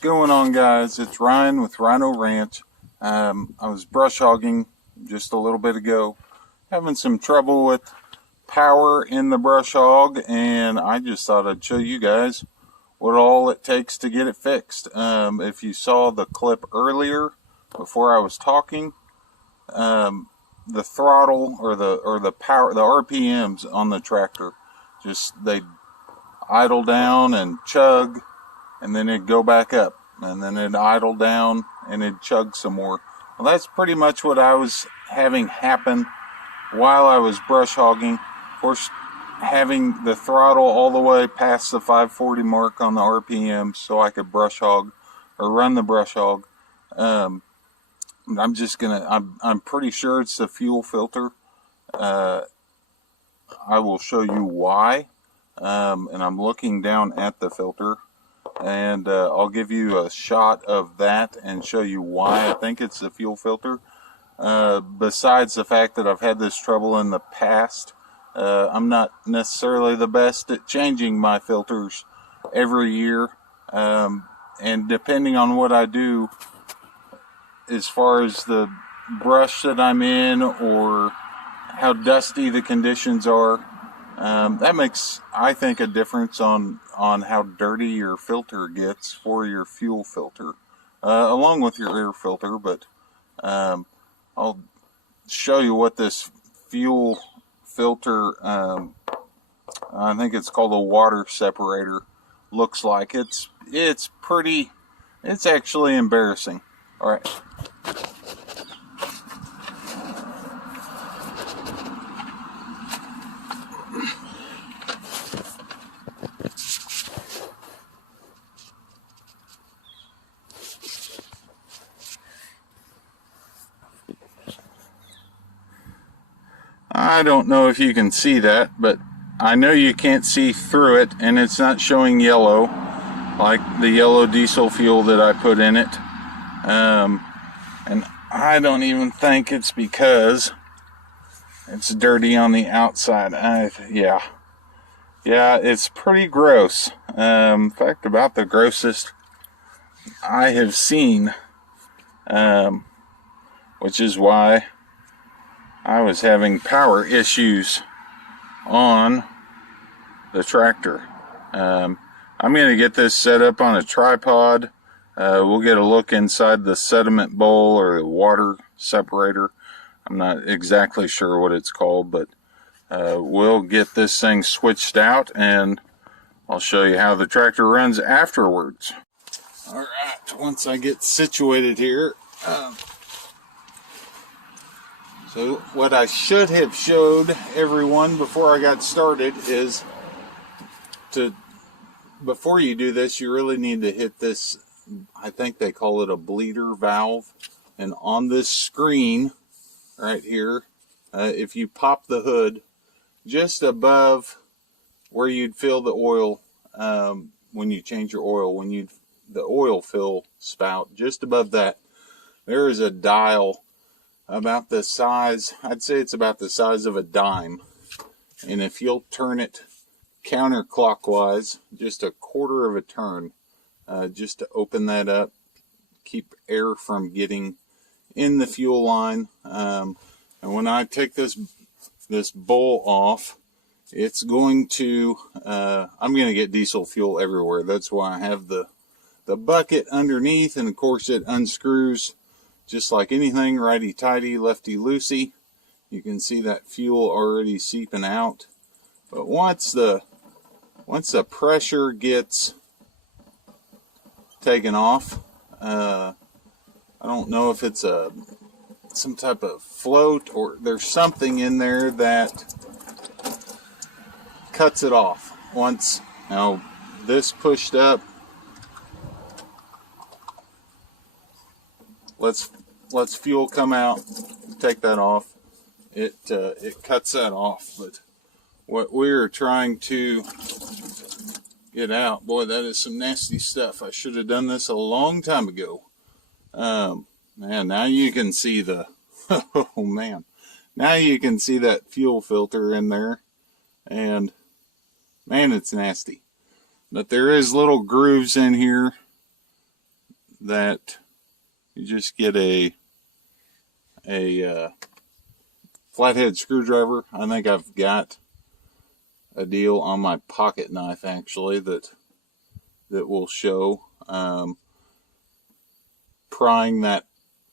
going on, guys? It's Ryan with Rhino Ranch. I was brush hogging just a little bit ago, having some trouble with power in the brush hog, and I just thought I'd show you guys what all it takes to get it fixed. If you saw the clip earlier before I was talking, the throttle or the power, the RPMs on the tractor, they idle down and chug, and then it'd go back up, and then it'd idle down and it'd chug some more. Well, that's pretty much what I was having happen while I was brush hogging. Of course, having the throttle all the way past the 540 mark on the RPM so I could brush hog or run the brush hog. I'm pretty sure it's the fuel filter. I will show you why. And I'm looking down at the filter, and I'll give you a shot of that and show you why I think it's the fuel filter. Besides the fact that I've had this trouble in the past, I'm not necessarily the best at changing my filters every year, and depending on what I do as far as the brush that I'm in or how dusty the conditions are, that makes, I think, a difference on how dirty your filter gets for your fuel filter, along with your air filter. But I'll show you what this fuel filter, I think it's called a water separator, looks like. It's actually embarrassing. All right. I don't know if you can see that, but I know you can't see through it, and it's not showing yellow like the yellow diesel fuel that I put in it. And I don't even think it's because it's dirty on the outside. Yeah, it's pretty gross. In fact, about the grossest I have seen, which is why I was having power issues on the tractor. I'm going to get this set up on a tripod. We'll get a look inside the sediment bowl or the water separator. I'm not exactly sure what it's called, but we'll get this thing switched out, and I'll show you how the tractor runs afterwards. All right, once I get situated here, so what I should have showed everyone before I got started is before you do this, you really need to hit this, I think they call it a bleeder valve. And on this screen right here, if you pop the hood just above where you'd fill the oil, when you change your oil, the oil fill spout, just above that, there is a dial about the size, I'd say it's about the size of a dime. And if you'll turn it counterclockwise, just a quarter of a turn, just to open that up, keep air from getting in the fuel line. And when I take this bowl off, it's going to, I'm going to get diesel fuel everywhere. That's why I have the bucket underneath, and of course it unscrews just like anything, righty-tighty, lefty-loosey. You can see that fuel already seeping out. But once the pressure gets taken off, I don't know if it's some type of float or there's something in there that cuts it off. Now this pushed up, let's fuel come out, take that off. It cuts that off. But what we're trying to get out, boy, that is some nasty stuff. I should have done this a long time ago. Man, now you can see oh man, now you can see that fuel filter in there, and man, it's nasty. But there is little grooves in here that you just get a flathead screwdriver. I think I've got a deal on my pocket knife actually that will show. Prying that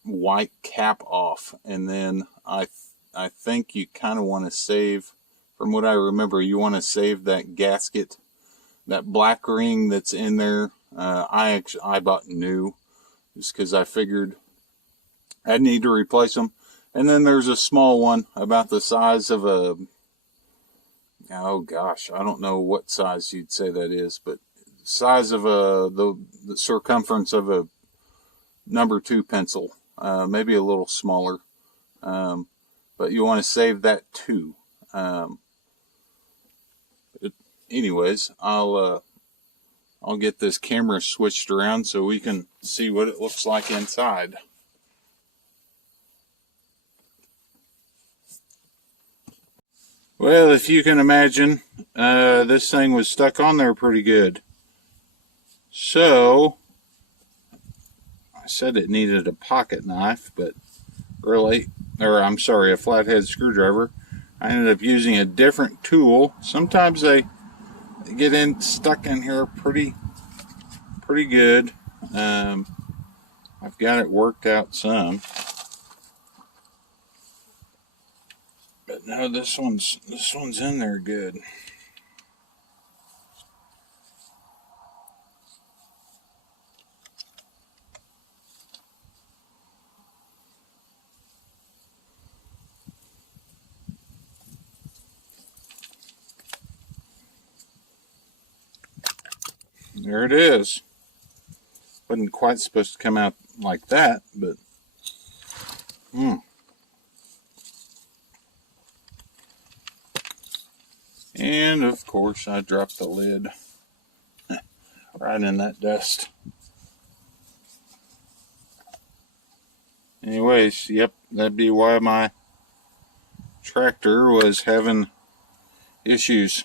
white cap off, and then I think you kind of want to save, from what I remember, you want to save that gasket, that black ring that's in there. I bought new just because I figured I'd need to replace them. And then there's a small one about the size of a, oh gosh, I don't know what size you'd say that is, but size of the circumference of a number 2 pencil, maybe a little smaller, but you want to save that too. Anyways, I'll get this camera switched around so we can see what it looks like inside. Well, if you can imagine, this thing was stuck on there pretty good. So I said it needed a pocket knife, but really, a flathead screwdriver. I ended up using a different tool. Sometimes they get stuck in here pretty good. I've got it worked out some, but no, this one's in there good. There it is. Wasn't quite supposed to come out like that, but And of course I dropped the lid right in that dust. Anyways, yep, that'd be why my tractor was having issues.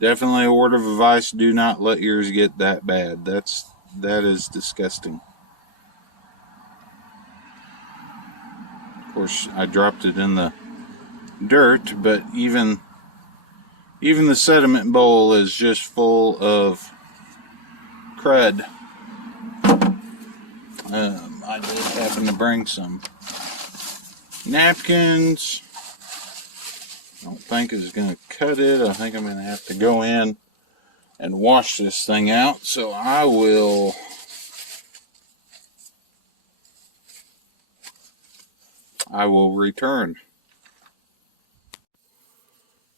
Definitely a word of advice, do not let yours get that bad. That is disgusting. Of course, I dropped it in the dirt, but even the sediment bowl is just full of crud. I did happen to bring some napkins. I don't think it's going to cut it. I think I'm going to have to go in and wash this thing out. So I will return.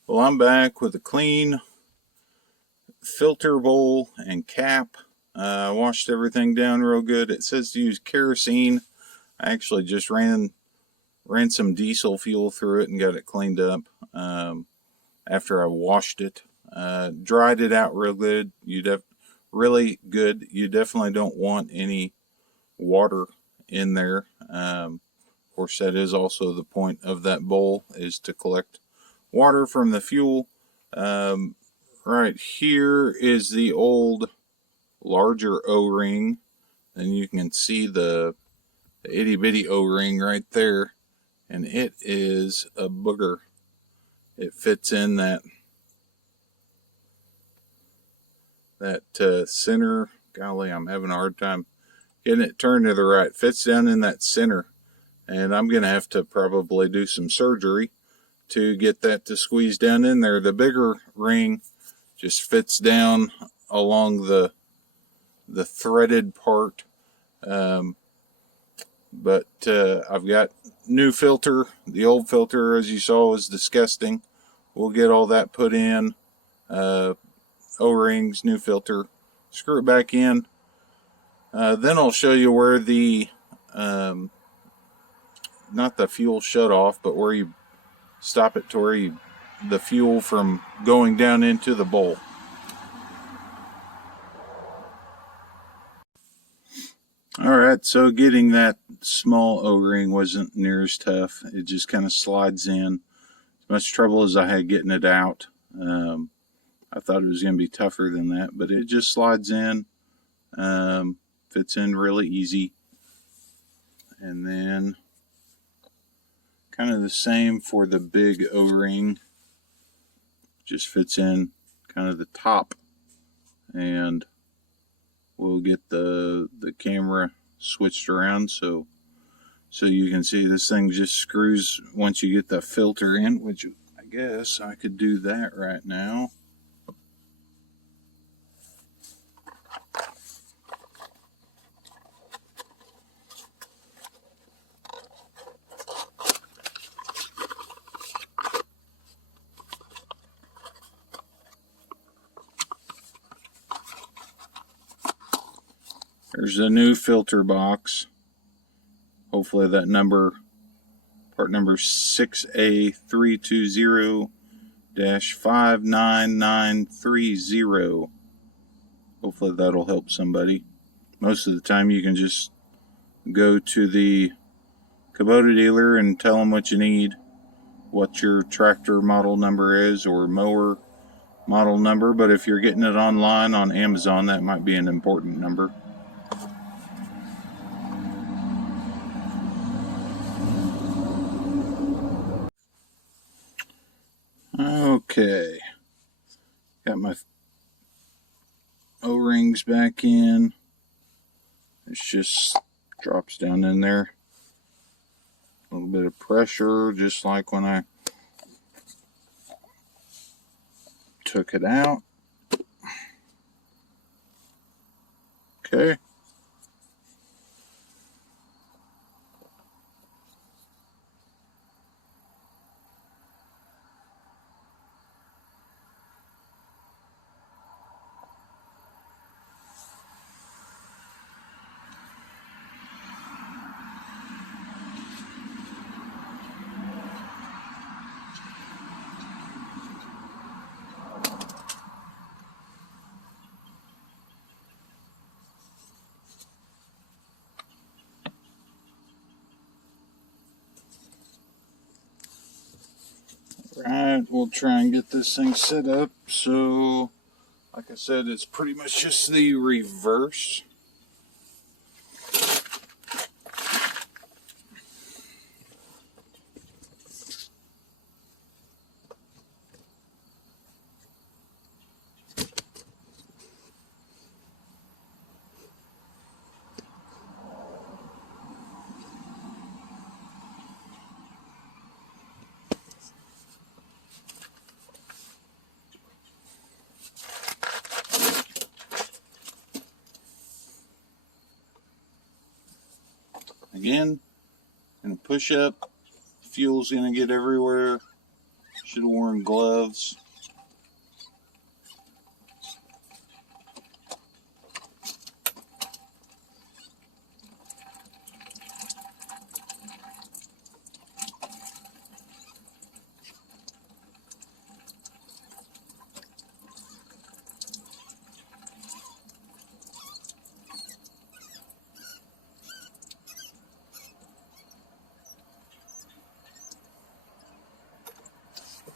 Well, I'm back with a clean filter bowl and cap. I washed everything down real good. It says to use kerosene. I actually just ran some diesel fuel through it and got it cleaned up after I washed it. Dried it out real good. Really good. You definitely don't want any water in there. Of course, that is also the point of that bowl, is to collect water from the fuel. Right here is the old larger O-ring, and you can see the itty bitty O-ring right there, and it is a booger. It fits in that center. Golly, I'm having a hard time getting it turned to the right. Fits down in that center, and I'm gonna have to probably do some surgery to get that to squeeze down in there. The bigger ring just fits down along the threaded part. But I've got new filter. The old filter, as you saw, was disgusting. We'll get all that put in. O-rings, new filter. Screw it back in. Then I'll show you where the not the fuel shut off, but where you stop it to where the fuel from going down into the bowl. Alright, so getting that small O-ring wasn't near as tough. It just kind of slides in. As much trouble as I had getting it out. I thought it was going to be tougher than that, but it just slides in. fits in really easy. And then kind of the same for the big O-ring. Just fits in kind of the top, and we'll get the camera switched around so you can see this thing just screws once you get the filter in, which I guess I could do that right now. There's a new filter box. Hopefully that part number 6A320-59930. Hopefully that'll help somebody. Most of the time you can just go to the Kubota dealer and tell them what you need, what your tractor model number is or mower model number, but if you're getting it online on Amazon, that might be an important number. Okay, got my O-rings back in. It just drops down in there. A little bit of pressure, just like when I took it out. Okay. Right, we'll try and get this thing set up. So, like I said, it's pretty much just the reverse. Again, gonna push up, fuel's gonna get everywhere. Should have worn gloves.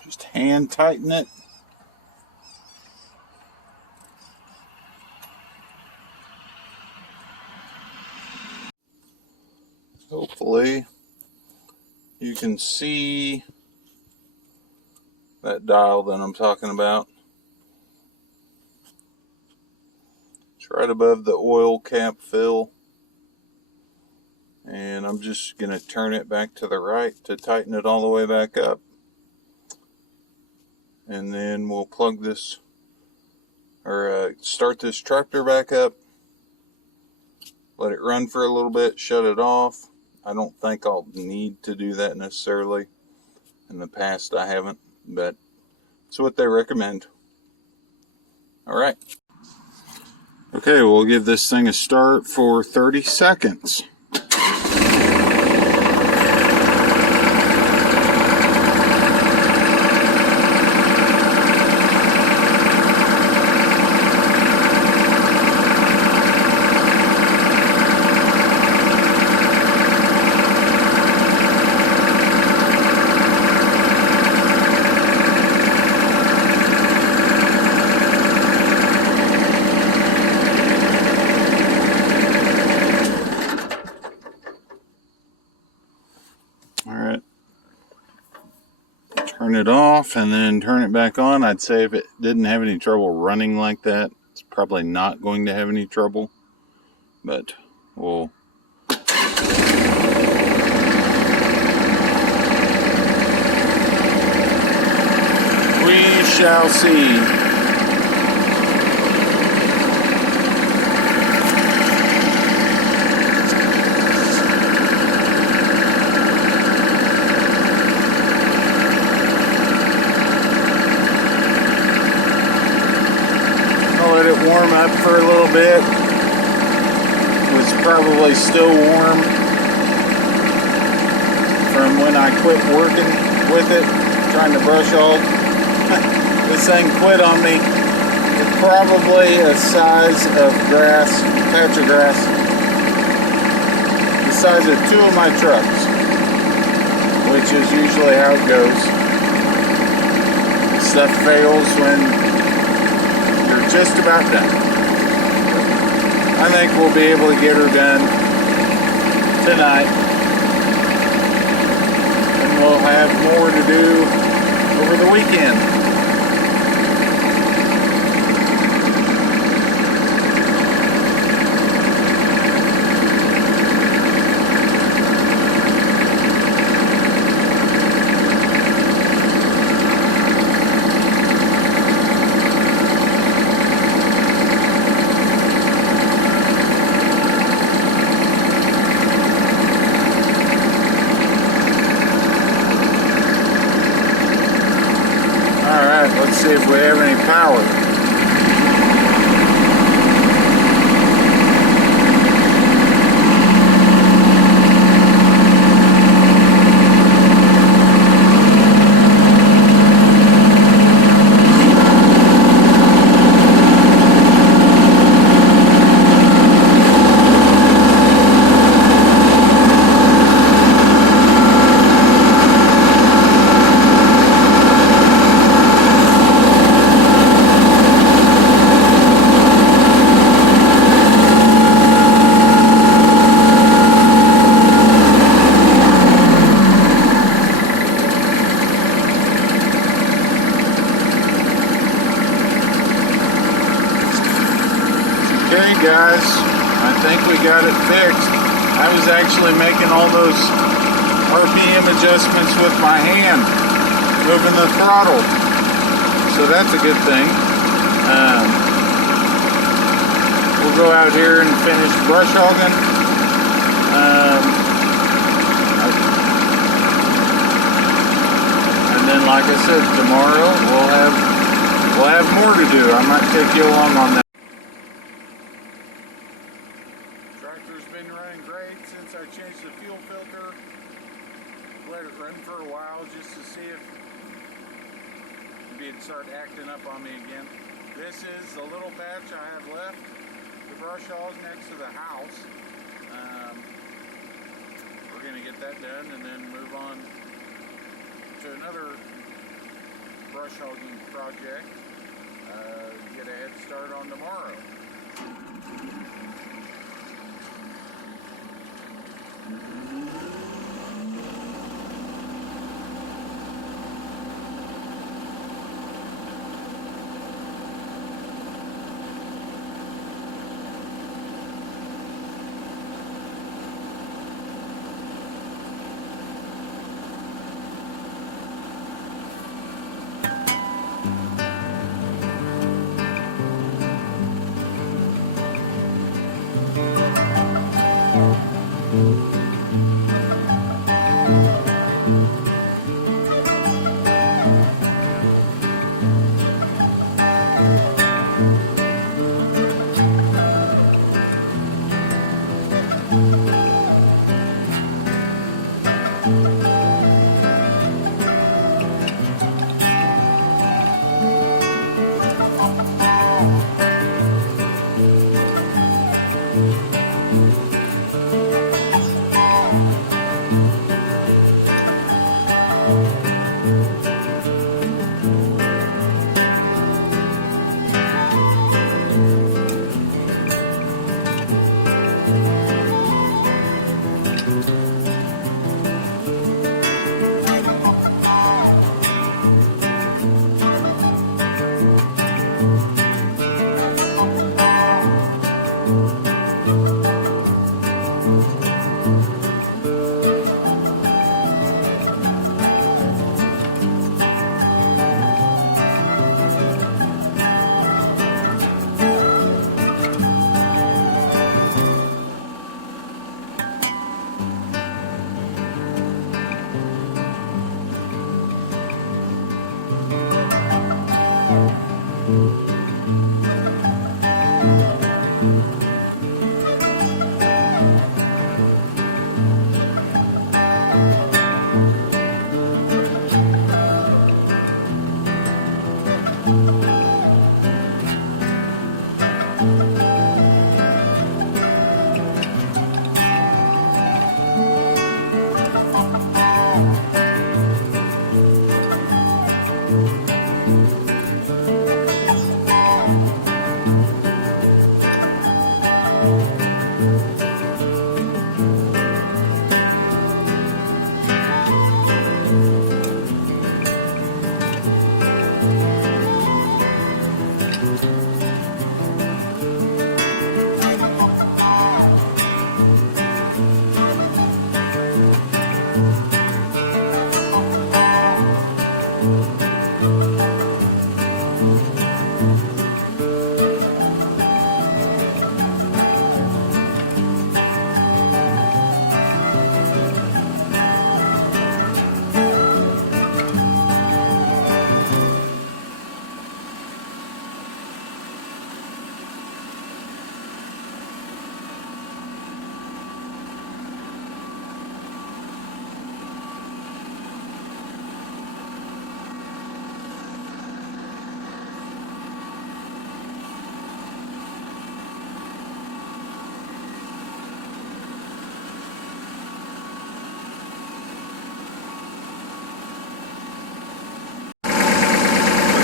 Just hand tighten it. Hopefully you can see that dial that I'm talking about. It's right above the oil cap fill. And I'm just going to turn it back to the right to tighten it all the way back up. And then we'll plug this, or start this tractor back up. Let it run for a little bit, shut it off. I don't think I'll need to do that necessarily. In the past I haven't, but it's what they recommend. Alright. Okay, we'll give this thing a start for 30 seconds. Alright. Turn it off and then turn it back on. I'd say if it didn't have any trouble running like that, it's probably not going to have any trouble. But we'll... we shall see. Let it warm up for a little bit. It's probably still warm from when I quit working with it, trying to brush hog. This thing quit on me. It's probably a size of grass, patch of grass, the size of 2 of my trucks, which is usually how it goes. Stuff fails when just about done. I think we'll be able to get her done tonight, and we'll have more to do over the weekend. Let's see if we have any power. Okay guys, I think we got it fixed. I was actually making all those RPM adjustments with my hand, moving the throttle, so that's a good thing. We'll go out here and finish brush hogging. And then like I said, tomorrow we'll have more to do. I might take you along on that. Tractor's been running great since I changed the fuel filter. Let it run for a while just to see if maybe it'd start acting up on me again. This is the little patch I have left. The brush hog next to the house. We're going to get that done and then move on to another brush hogging project. Get a head start on tomorrow.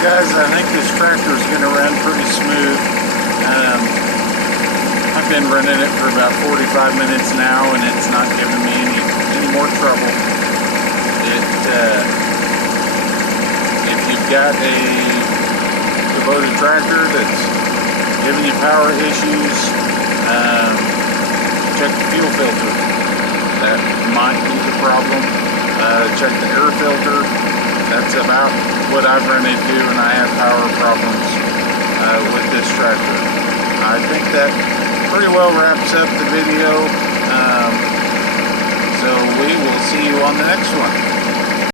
guys, I think this tractor is going to run pretty smooth. I've been running it for about 45 minutes now, and it's not giving me any more trouble. If you've got a Kubota tractor that's giving you power issues, check the fuel filter. That might be the problem. Check the air filter. That's about what I've run into when I have power problems with this tractor. I think that pretty well wraps up the video. So we will see you on the next one.